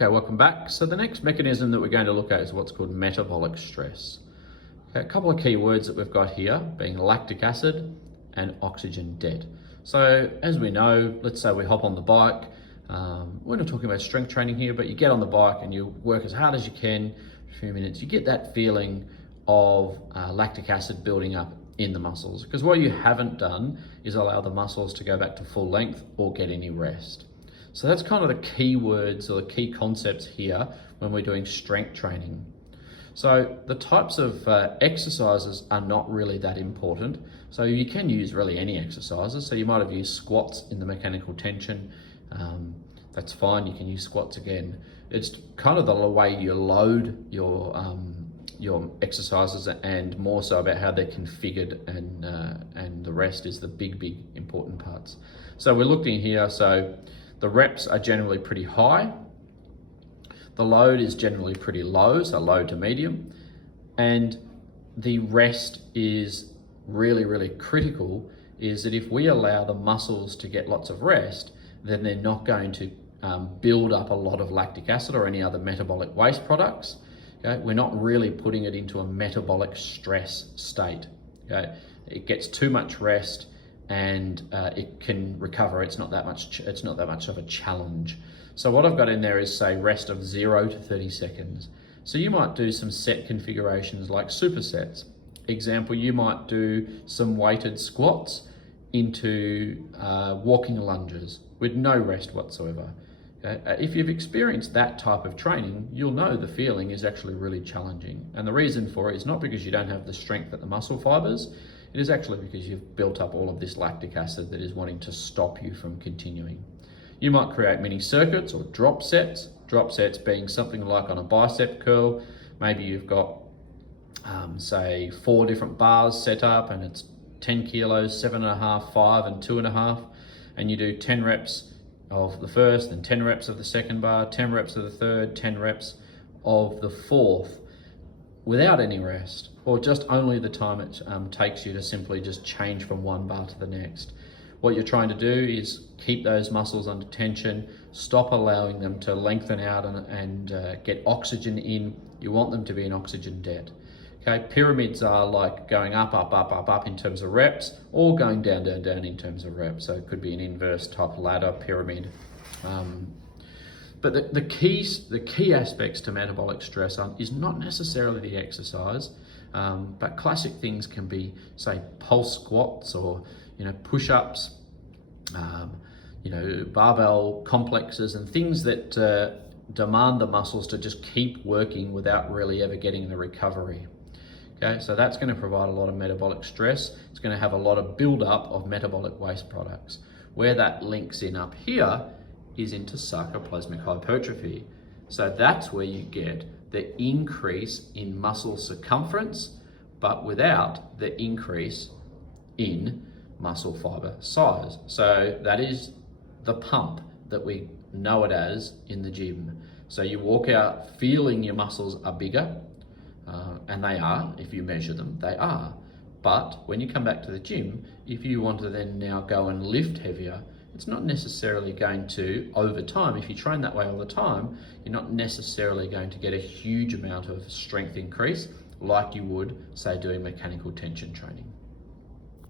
Okay, welcome back. So the next mechanism that we're going to look at is what's called metabolic stress. Okay, a couple of key words that we've got here being lactic acid and oxygen debt. So as we know, let's say we hop on the bike. We're not talking about strength training here, but you get on the bike and you work as hard as you can for a few minutes. You get that feeling of lactic acid building up in the muscles, because what you haven't done is allow the muscles to go back to full length or get any rest. So that's kind of the key words or the key concepts here when we're doing strength training. So the types of exercises are not really that important. So you can use really any exercises. So you might have used squats in the mechanical tension. That's fine, you can use squats again. It's kind of the way you load your exercises, and more so about how they're configured, and the rest is the big important parts. So we're looking here, so the reps are generally pretty high. The load is generally pretty low, so low to medium. And the rest is really critical, is that if we allow the muscles to get lots of rest, then they're not going to build up a lot of lactic acid or any other metabolic waste products. Okay? We're not really putting it into a metabolic stress state. Okay? It gets too much rest and it can recover. It's not that much of a challenge. So what I've got in there is, say, rest of 0 to 30 seconds. So you might do some set configurations like supersets. Example, you might do some weighted squats into walking lunges with no rest whatsoever. Okay? If you've experienced that type of training, you'll know the feeling is actually really challenging. And the reason for it is not because you don't have the strength at the muscle fibers. It is actually because you've built up all of this lactic acid that is wanting to stop you from continuing. You might create mini circuits or drop sets. Drop sets being something like on a bicep curl. Maybe you've got, say, 4 different bars set up and it's 10 kilos, 7.5, 5 and 2.5. And you do 10 reps of the first, then 10 reps of the second bar, 10 reps of the third, 10 reps of the fourth, without any rest, or just only the time it takes you to simply just change from one bar to the next. What you're trying to do is keep those muscles under tension, stop allowing them to lengthen out and get oxygen in. You want them to be in oxygen debt. Okay, pyramids are like going up in terms of reps, or going down in terms of reps. So it could be an inverse type ladder pyramid. But the key aspects to metabolic stress is not necessarily the exercise, but classic things can be, say, pulse squats or push-ups, barbell complexes, and things that demand the muscles to just keep working without really ever getting the recovery. Okay, so that's going to provide a lot of metabolic stress. It's going to have a lot of build-up of metabolic waste products. Where that links in up here is into sarcoplasmic hypertrophy. So that's where you get the increase in muscle circumference, but without the increase in muscle fiber size. So that is the pump that we know it as in the gym. So you walk out feeling your muscles are bigger, and they are. If you measure them, they are. But when you come back to the gym, if you want to then now go and lift heavier, it's not necessarily going to, over time, if you train that way all the time, you're not necessarily going to get a huge amount of strength increase like you would, say, doing mechanical tension training.